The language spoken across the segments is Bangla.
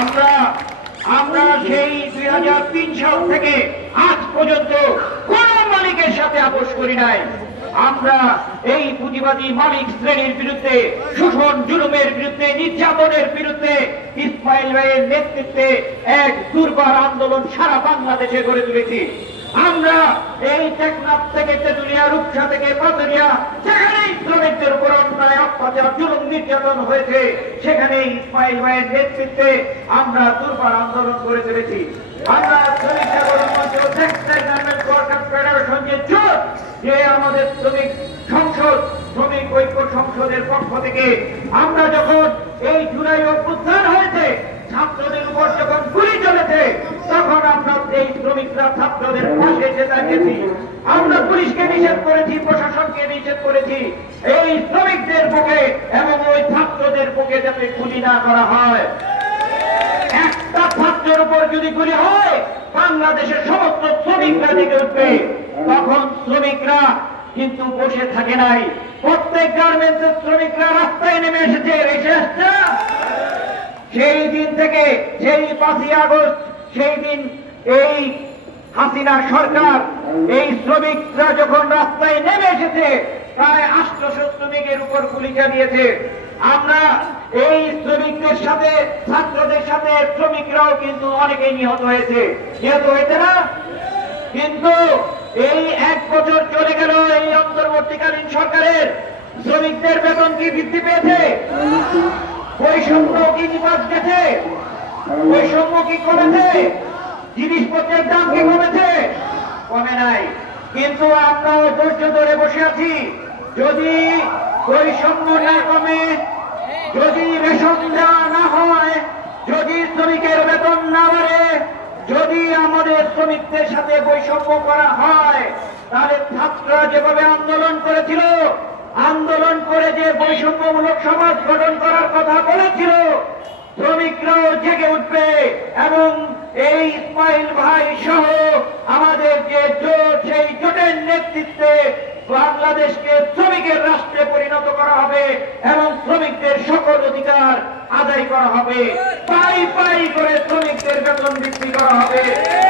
আমরা আমরা সেই দুই হাজার তিন সাল থেকে আজ পর্যন্ত কোন মালিকের সাথে আপোষ করি নাই। আমরা এই পুঁজিবাদী মালিক শ্রেণির বিরুদ্ধে, শোষণ জুলুমের বিরুদ্ধে, নির্যাতনের বিরুদ্ধে, ইসমাইল ভাইয়ের নেতৃত্বে এক দুর্বার আন্দোলন সারা বাংলাদেশে গড়ে তুলেছি। আমরা এই টেকনাফ থেকে তেতুলিয়া, রূপসা থেকে পাতুরিয়া নির্যাতন হয়েছে। সেখানে ইসমাইল ভাইয়ের নেতৃত্বে আমরা দুর্বার আন্দোলন করে চলেছি। আমরা যখন এই জুলাই অভ্যুত্থান হয়েছে, ছাত্রদের উপর যখন গুলি চলেছে, তখন আমরা এই শ্রমিকরা ছাত্রদের পাশে এসে দাঁড়িয়েছি আমরা পুলিশকে নিষেধ করেছি প্রশাসনকে নিষেধ করেছি? এই শ্রমিকদের বুকে এবং ওই ছাত্রদের বুকে যাতে গুলি না করা হয়। একটা ছাত্রের উপর যদি গুলি হয়, বাংলাদেশের সমস্ত শ্রমিকরা দিকে উঠবে। তখন শ্রমিকরা কিন্তু বসে থাকে নাই। প্রত্যেক গার্মেন্টসের শ্রমিকরা রাস্তায় নেমে এসেছে, এসে আসছে। সেই দিন থেকে সেই পাঁচই আগস্ট, সেই দিন এই হাসিনা সরকার, এই শ্রমিকরা যখন রাস্তায় নেমে এসেছে, প্রায় আটশোশো শ্রমিকের উপর গুলি চালিয়েছে। আমরা এই শ্রমিকদের সাথে, ছাত্রদের সাথে, শ্রমিকরাও কিন্তু অনেকে নিহত হয়েছে। নিহত হয়েছে না? কিন্তু এই এক বছর চলে গেল এই অন্তর্বর্তীকালীন সরকারের। শ্রমিকদের বেতন কি বৃদ্ধি পেয়েছে? বৈষম্য কি নিপাত গেছে? বৈষম্য কি কমেছে? জিনিসপত্রের দাম কি কমেছে? কমে নাই। কিন্তু আমরা ধৈর্য ধরে বসে আছি। যদি বৈষম্য না কমে, যদি রেশন না হয়, যদি শ্রমিকের বেতন না বাড়ে, যদি আমাদের শ্রমিকদের সাথে বৈষম্য করা হয়, তাহলে ছাত্ররা যেভাবে আন্দোলন করেছিল, আন্দোলন করে যে বৈষম্যমূলক সমাজ গঠন করার কথা বলেছিল শ্রমিকরাও জেগে উঠবে এবং এই ইসমাইল ভাই সহ আমাদের যে জোট, সেই জোটের নেতৃত্বে বাংলাদেশকে শ্রমিকের রাষ্ট্রে পরিণত করা হবে এবং শ্রমিকদের সকল অধিকার আদায় করা হবে। পাই পাই করে শ্রমিকদের বেতন বৃদ্ধি করা হবে।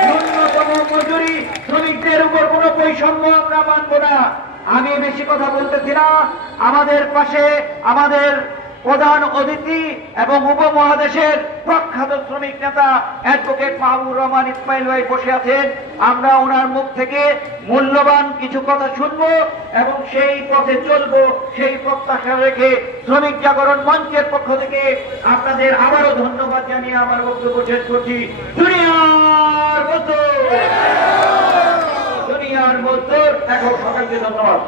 ন্যূনতম মজুরি শ্রমিকদের উপর কোনো বৈষম্য আমরা মানব না। আমি বেশি কথা বলতেছি না। আমাদের পাশে আমাদের প্রধান অতিথি এবং উপমহাদেশের প্রখ্যাত শ্রমিক নেতা অ্যাডভোকেট মাহবুর রহমান ইসমাইল ভাই বসে আছেন। আমরা ওনার মুখ থেকে মূল্যবান কিছু কথা শুনব এবং সেই পথে চলবো, সেই প্রত্যাশা রেখে শ্রমিক জাগরণ মঞ্চের পক্ষ থেকে আপনাদের আবারও ধন্যবাদ জানিয়ে আমার বক্তব্য শেষ করছি। দুনিয়ার মতো এখন সকালকে ধন্যবাদ।